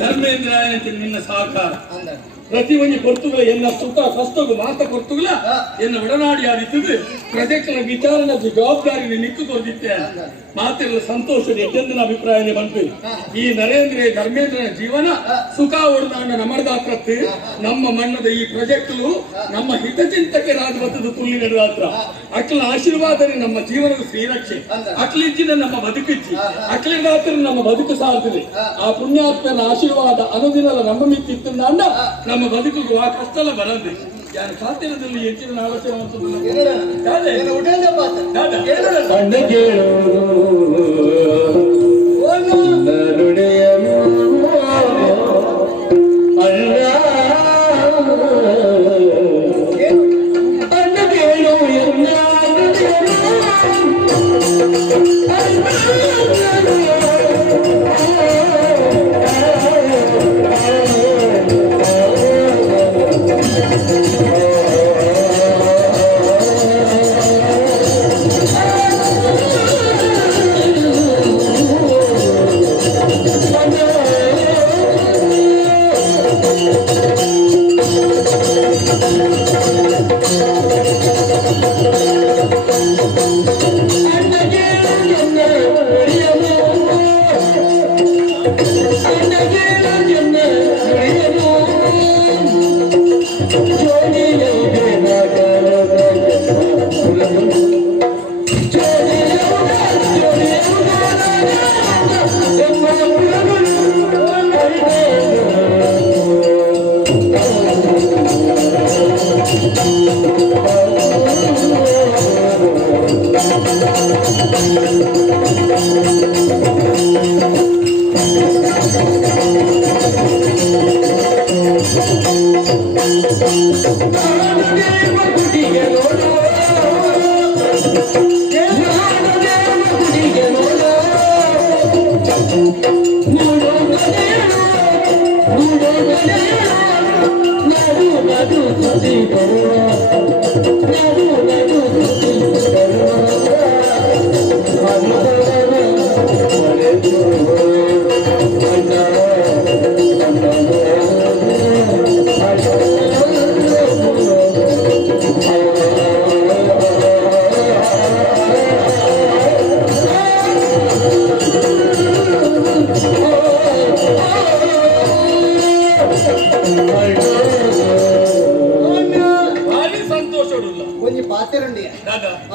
ಧರ್ಮೇಂದ್ರ ನಿನ್ನ ಸಹಕಾರ ಪ್ರತಿ ಒಂದು ಕೊರ್ತುಗಳ ಎನ್ನ ಸುಖ ಕಷ್ಟಗಳು ಮಾತ ಕೊರ್ತುಗಳ ಎನ್ನ ಒಡನಾಡಿ ಆದಿತ್ತದು ಪ್ರಜೆಗಳ ವಿಚಾರಣೆ ಜವಾಬ್ದಾರಿ ನಿಕ್ಕು ತೋರಿದ್ದೆ ಮಾತೆಲ್ಲ ಸಂತೋಷ ಎದ್ದೆಂದಿನ ಅಭಿಪ್ರಾಯ ಬಂತು. ಈ ನರೇಂದ್ರ ಧರ್ಮೇಂದ್ರನ ಜೀವನ ಸುಖ ಹೊಡೆದಾಂಡ ನಮರ್ದಾಕತ್ತು ನಮ್ಮ ಮಣ್ಣದ ಈ ಪ್ರಜೆಕ್ಟು ನಮ್ಮ ಹಿತಚಿಂತಕರಾದ ಬತ್ತದ ತುಳ್ಳಿ ನಡುವಾತ್ರ ಅಕ್ಲ ಆಶೀರ್ವಾದನೆ ನಮ್ಮ ಜೀವನದ ಶ್ರೀರಕ್ಷೆ ಅಕ್ಲಿಂಚಿನ ನಮ್ಮ ಬದುಕಿಚ್ಚಿ ಅಕ್ಲಿಂದಾತ್ರ ನಮ್ಮ ಬದುಕು ಸಾಧ್ತದೆ. ಆ ಪುಣ್ಯಾತ್ಮನ ಆಶೀರ್ವಾದ ಅನುದಿನದ ನಮ್ಮ ಮಿತ್ತಿತ್ತು ಅಂಡ ನಮ್ಮ ಬದುಕಿಗೂ ಆ ಕಷ್ಟಲ್ಲ ಬರದೆ ಯಾರು ಖಾತಿರದಲ್ಲಿ ಹೆಚ್ಚಿನ ಆಲೋಚನೆ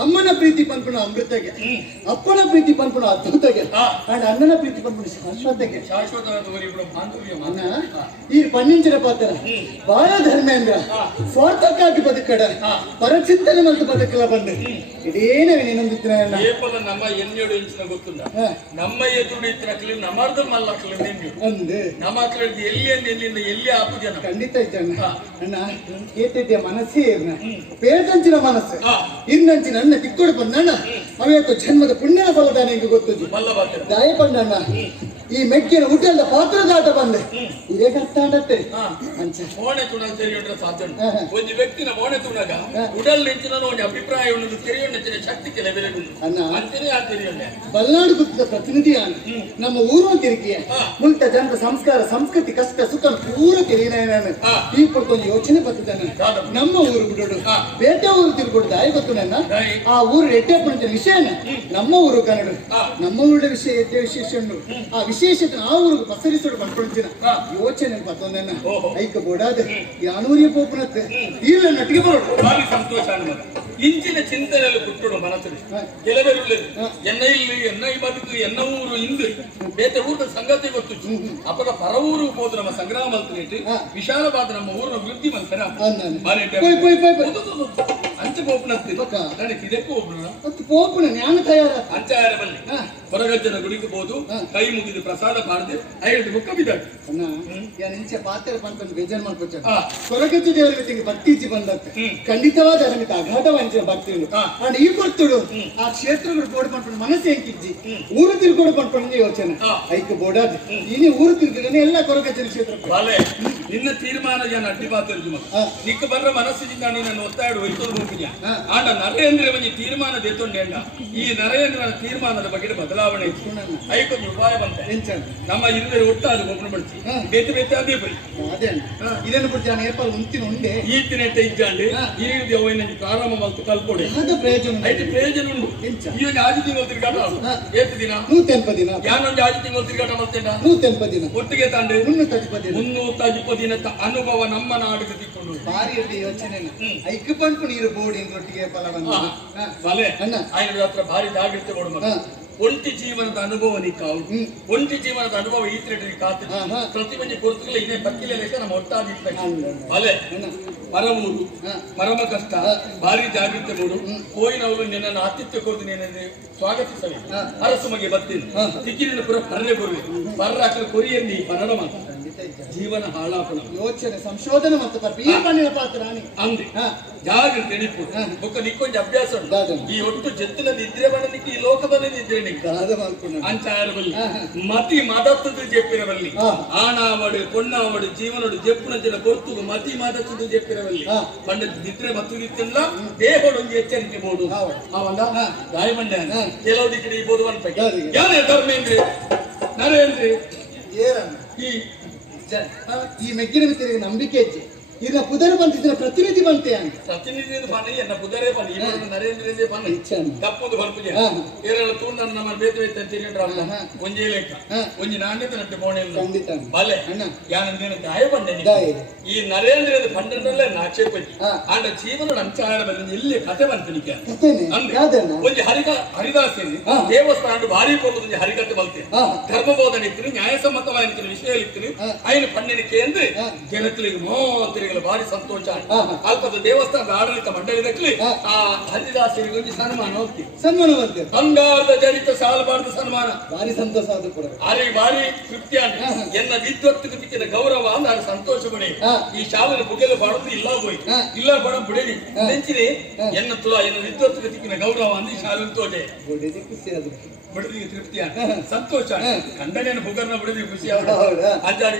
ಅಮ್ಮನ ಪ್ರೀತಿ ಪನ್ಪುಣ ಅಮೃತಗೆ ಅಪ್ಪನ ಪ್ರೀತಿ ಪನ್ಪುಣ ಅದ್ಭುತಗೆ ಅಂಡ್ ಅಣ್ಣನ ಪ್ರೀತಿ ಪನ್ಪುಣ ಶಾಶ್ವತಗೆ ಅಣ್ಣ ಈ ಪನ್ನಿಂಚಿನ ಪಾತ್ರ ಬಾಳ ಧರ್ಮೇಂದ್ರ ಸ್ವಾರ್ಥಕ್ಕಾಗಿ ಬದುಕಡ ಪರಚಿಂತನೆ ಮತ್ತು ಬದುಕಲ ಬಂದು ಇದೇನೇ ಇನ್ನೊಂದಿತ್ತಿನ ನಮ್ಮ ಎನ್ನೆಡು ಇಂಚಿನ ಗೊತ್ತುಂಡ ನಮ್ಮ ಎದುರು ಇತ್ತಿನಕ್ಲಿ ನಮರ್ದ ಮಲ್ಲಕ್ಲಿ ಒಂದು ನಮ್ಮ ಎಲ್ಲಿಂದ ಎಲ್ಲಿ ಆಪು ಜನ ಖಂಡಿತ ಇದ್ದಾನ ಅಣ್ಣ ಏತಿದ್ಯ ಮನಸ್ಸೇ ಪೇಟಂಚಿನ ಮನಸ್ಸು ಇನ್ನಂಚಿನ ಅನ್ನ ತಿಕ್ಕೊಡು ಬಂದಣ್ಣ ಅವತ್ತು ಜನ್ಮದ ಪುಣ್ಯನ ಫಲದಾನ ಹಿಂಗೆ ಗೊತ್ತುಜಿ ದಯ ಬಂದಣ್ಣ ಈ ಮೆಕ್ಕಿನ ಊಟದ ಪಾತ್ರದಾಟ ಬಂದೆ ಇದೇ ಕಷ್ಟ ಅಂಡತ್ತೆ ಮೋಣೆ ತುಣ ತೆರೆಯುಂಡ್ರ ಸಾಧ್ಯ ಒಂದು ವ್ಯಕ್ತಿನ ಮೋಣೆ ತುಣಗ ಉಡಲ್ ನೆಂಚಿನ ಒಂದು ಅಭಿಪ್ರಾಯ ಉಣ್ಣದು ತೆರೆಯುಂಡ ಶಕ್ತಿ ಕೆಲ ಬೆಲೆಗುಂಡು ಅಣ್ಣ ಅಂತೆಯೇ ಆ ತೆರೆಯುಂಡೆ ಬಲ್ನಾಡು ಗುತ್ತದ ಪ್ರತಿನಿಧಿಯಾನ ನಮ್ಮ ಊರು ತಿರುಗಿಯ ಮುಲ್ತ ಜನರ ಸಂಸ್ಕಾರ ಸಂಸ್ಕೃತಿ ಕಷ್ಟ ಸುಖ ಪೂರ ತೆರೆಯನ ಈ ಪಡ್ಕೊಂಡು ಯೋಚನೆ ಬರ್ತದಾನೆ ನಮ್ಮ ಊರು ಬಿಡೋಡು ಬೇಟೆ ಊರು ತಿರುಗೋಡು ದಾಯ ಗೊತ್ತು ನನ್ನ ಆ ಊರು ಎಟ್ಟೆ ಪಂಚ ವಿಷಯನ ನಮ್ಮ ಊರು ಕನ್ನಡ ನಮ್ಮ ಊರ ವಿಷಯ ಎಟ್ಟೆ ವಿಶೇಷ ಉಂಡು ಆ ವಿಶೇಷತೆ ಆ ಊರಿಗೆ ಪಸರಿಸೋಡು ಬಂದ್ಕೊಳ್ತೀನ ಯೋಚನೆ ಬರ್ತೊಂದನ್ನ ಐಕ ಬೋಡಾದ ಯಾನೂರಿಯ ಪೋಪನತ್ತೆ ತೀರ್ಲ ನಟಿಗೆ ಬರೋಡು ಭಾರಿ ಸಂತೋಷ ಇಂಚಿನ ಚಿಂತನೆಯಲ್ಲಿ ಬಿಟ್ಟೋಡು ಮನಸ್ಸು ಕೆಲವೆರುಳ್ಳದು ಎನ್ನ ಇಲ್ಲಿ ಎನ್ನ ಈ ಬದುಕು ಎನ್ನ ಊರು ಇಂದು ಬೇತೆ ಊರದ ಸಂಗತಿ ಗೊತ್ತು ಅಪದ ಪರ ಊರು ಹೋದ ನಮ್ಮ ಸಂಗ್ರಾಮ ಮಂತ್ರಿ ವಿಶಾಲವಾದ ನಮ್ಮ ಊರಿನ ವೃದ್ಧಿ ಮಂತ್ರ ಅಂಚೆ ಪೋಪನತ್ತೆ ನನಗೆ ಇದಕ್ಕೂ ಒಬ್ಬನ ಪೋಪನ ಜ್ಞಾನ ತಯಾರ ಅಂಚಾರ ಬಲ್ಲಿ ಹೊರಗಜ್ಜನ ಗುಡಿಕಬಹುದು ಕೈ ಮುಗಿದು ಪ್ರಸಾದ ಮಾಡದೆ ಐದು ಮುಖ ಬಿದ್ದಾడు ಇಂಚೆ ಪಾತ್ರ ಪಂತನ್ನು ಬೇಜಾರು ಮಾಡ್ಕೊಚ್ಚ ಹೊರಗಜ್ಜ ದೇವರ ಜೊತೆಗೆ ಭಕ್ತಿಜಿ ಬಂದತ್ತೆ ಖಂಡಿತವಾದ ನಮಗೆ ಅಗಾಧ ವಂಚನೆ ಬರ್ತೀವಿ ಅಂಡ್ ಈ ಕೊಡ್ತುಡು ಆ ಕ್ಷೇತ್ರಗಳು ಬೋರ್ಡ್ ಮಾಡ್ಕೊಂಡು ಮನಸ್ಸು ಹೆಂಗಿಜ್ಜಿ ಊರು ತಿರ್ಗೋಡು ಮಾಡ್ಕೊಂಡು ಯೋಚನೆ ಐಕ ಬೋರ್ಡ್ ಇನಿ ಊರು ತಿರ್ಗನೆ ಎಲ್ಲ ಹೊರಗಜ್ಜನ ಕ್ಷೇತ್ರ ನಿನ್ನ ತೀರ್ಮಾನ ಜನ ಅಡ್ಡಿ ಪಾತ್ರ ನಿಕ್ಕ ಬರ್ರ ಮನಸ್ಸಿನಿಂದ ನೀನನ್ನು ಒತ್ತಾಡು ಹೋಯ್ತು ಪುಣ್ಯ ಆಂಡ ನರೇಂದ್ರ ಒಂಜಿ ತೀರ್ಮಾನ ದೇತೊಂಡೆಂಡ ಈ ನರೇಂದ್ರನ ತೀರ್ಮಾನದ ಬಗ್ಗೆ ಬದಲಾವಣೆ ಐಕೊಂದು ಉಪಾಯ ಬಂತೆ ನಮ್ಮ ಇರುವರು ಒಟ್ಟಾದ ಒಬ್ಬನು ಬಳಸಿ ಬೇತೆ ಬೇತೆ ಅದೇ ಬೈ ಅದೇ ಇದನ್ನು ಬಿಟ್ಟು ನಾನು ಏರ್ಪಾಡು ಉಂತಿನ ಉಂಡೆ ಈತಿನೆಟ್ಟ ಇಜ್ಜಾಂಡು ಈ ರೀತಿ ಅವನ ಪ್ರಾರಂಭ ಮಾಡ್ತು ಕಲ್ಪೊಡೆ ಪ್ರಯೋಜನ ಐದು ಪ್ರಯೋಜನ ಉಂಟು ಈ ಒಂದು ಆಜಿ ತಿಂಗಳು ತಿರುಗಾಟ ಏತು ದಿನ 180 ದಿನ ಯಾನೊಂದು ಆಜಿ ತಿಂಗಳು ತಿರುಗಾಟ ಮಾಡ್ತೇನೆ 180 ದಿನ ಒಟ್ಟಿಗೆ ತಾಂಡು 330 ದಿನ ಅನುಭವ ನಮ್ಮ ನಾಡಿಗೆ ತಿಕ್ಕೊಂಡು ಭಾರಿ ಅಡ್ಡಿ ಯೋಚನೆ ಐಕ್ಯ ಪಂಪು ನೀರು ಬೋರ್ಡ್ ಒಟ್ಟಿಗೆ ಫಲವನ್ನು ಬಲೆ ఆయన ಹತ್ರ ಭಾರಿ ಜಾಗ್ರತೆ ಕೊಡು ಒಂಟಿ ಜೀವನದ ಅನುಭವ ನಿಕ್ಕಾವು ಒಂಟಿ ಜೀವನದ ಅನುಭವ ಈತ್ರೆಡಿ ಕಾತು ಪ್ರತಿ ಮಂದಿ ಕೊರ್ತುಗಳ ಇದೇ ಬಕ್ಕಿಲೆ ಲೆಕ್ಕ ನಮ್ಮ ಒಟ್ಟಾಗಿ ಬಲೆ ಪರಮೂರು ಪರಮ ಕಷ್ಟ ಭಾರಿ ಜಾಗ್ರತೆ ಕೊಡು ಹೋಯಿನವರು ನಿನ್ನನ್ನು ಆತಿಥ್ಯ ಕೊರದು ನಿನ್ನನ್ನು ಸ್ವಾಗತಿಸಲಿ ಅರಸು ಮಗೆ ಬರ್ತೀನಿ ತಿಕ್ಕಿನ ಪುರ ಪರ್ರೆ ಕೊರ್ರಿ ಪರ್ರಾಕಲು ಕೊರಿಯಲ್ಲಿ ಪನ್ನಡ ಮಾತು ಜೀವನ ಹಾಳಾಪಣ ಯೋಚನೆ ಸಂಶೋಧನೆ ಮತ್ತು ಈ ಮಣ್ಣಿನ ಪಾತ್ರ ಅಂದೆ ಜಾಗ್ರತೆ ಎಣಿಪು ಒಕ್ಕ ನಿಕ್ಕೊಂದು ಅಭ್ಯಾಸ ಉಂಟು ಈ ಒಟ್ಟು ಜತ್ತಿನ ನಿದ್ರೆ ಬಣ್ಣನಿಕ್ಕೆ ಈ ಲೋಕದಲ್ಲಿ ನಿದ್ರೆ ಅಂಚಾರಬಲ್ಲಿ ಮತಿ ಮದತ್ತದು ಜೆಪ್ಪಿರಬಲ್ಲಿ ಆಣಾವಡು ಪೊಣ್ಣಾವಡು ಜೀವನಡು ಜೆಪ್ಪುನ ಜನ ಕೊರ್ತುದು ಮತಿ ಮದತ್ತದು ಜೆಪ್ಪಿರಬಲ್ಲಿ ಪಂಡ ನಿದ್ರೆ ಮತ್ತು ನಿತ್ಯಲ್ಲ ದೇಹದೊಂದು ಎಚ್ಚರಿಕೆ ಬೋಡು ಅವಂದ ಗಾಯಮಂಡ ಕೆಲವು ದಿಕ್ಕಡಿ ಬೋದು ಅನ್ಪೈ ಯಾರೇ ಧರ್ಮೇಂದ್ರ ನರೇಂದ್ರ ಈ ಮೆಗ್ಗಿನ ಮಿತ್ರರಿಗೆ ನಂಬಿಕೆ ಹೆಚ್ಚು ಇದನ್ನ ಪುದರ ಬಂತಿದ್ರೆ ಪ್ರತಿನಿಧಿ ಬಂತೆ ಅಂತ ಪ್ರತಿನಿಧಿ ಬನ್ನಿ ಎನ್ನ ಪುದರೇ ಬನ್ನಿ ನರೇಂದ್ರ ಬನ್ನಿ ತಪ್ಪುದು ಬರ್ಪುಜ ಏರೆಲ್ಲ ತೂಂಡ ನಮ್ಮ ಬೇತೆ ಬೇತೆ ತಿರುಗಿಡ್ರ ಒಂಜೇ ಲೆಕ್ಕ ಒಂಜಿ ನಾಣ್ಯದ ನಟ್ಟು ಕೋಣೆ ಬಲೆ ಯಾನಂದೇನು ಗಾಯ ಬಂದೆ ಈ ನರೇಂದ್ರದ ಪಂಡನಲ್ಲೇ ನಾಚೇಪಿ ಆಂಡ ಜೀವನ ಅಂಚಾರ ಬಂದ ಇಲ್ಲಿ ಕಥೆ ಬಂತನಿಕೆ ಒಂಜಿ ಹರಿದಾಸೇನಿ ದೇವಸ್ಥಾನ ಭಾರಿ ಕೊಡುದು ಹರಿಕತೆ ಬಲ್ತೆ ಧರ್ಮಬೋಧನೆ ಇತ್ತು ನ್ಯಾಯಸಮ್ಮತವಾದ ವಿಷಯ ಇತ್ತು ఆయన ಪಂಡನಿಕೆ ಅಂದ್ರೆ ಜನಗಳಿಗೆ ಮಾತಿರಿಗಳ ಭಾರಿ ಸಂತೋಷ ಅಲ್ಪದ ದೇವಸ್ಥಾನದ ಆಡಳಿತ ಮಂಡಳಿದಕ್ಕೆ ಆ ಹರಿದಾಸರಿಗೆ ಸನ್ಮಾನ ಹೋಗ್ತಿ ಬಂಗಾರದ ಜಡಿತ ಸಾಲಬಾರದು ಸನ್ಮಾನ ಭಾರಿ ಸಂತೋಷ ಆದ ಕೂಡ ಭಾರಿ ತೃಪ್ತಿ ಎನ್ನ ವಿದ್ವತ್ತಿಗೆ ಸಿಕ್ಕಿದ ಗೌರವ ಅಂದ್ರೆ ಅದು ಸಂತೋಷ ಬಡಿ ಈ ಶಾಲೆನ ಬುಗೆಲು ಬಾಡುದು ಇಲ್ಲ ಹೋಯ್ ಇಲ್ಲ ಬಡ ಬಿಡಲಿ ನೆಂಚಿನಿ ಎನ್ನ ತುಲ ಎನ್ನ ವಿದ್ವತ್ತಿಗೆ ಸಿಕ್ಕಿನ ಗೌರವ ಅಂದ್ರೆ ಶಾಲೆ ತೋಟೆ ಬಿಡದಿಗೆ ತೃಪ್ತಿ ಸಂತೋಷ ಕಂಡನೇನು ಬುಗರ್ನ ಬಿಡದಿ ಖುಷಿ ಅಜ್ಜಾಡಿ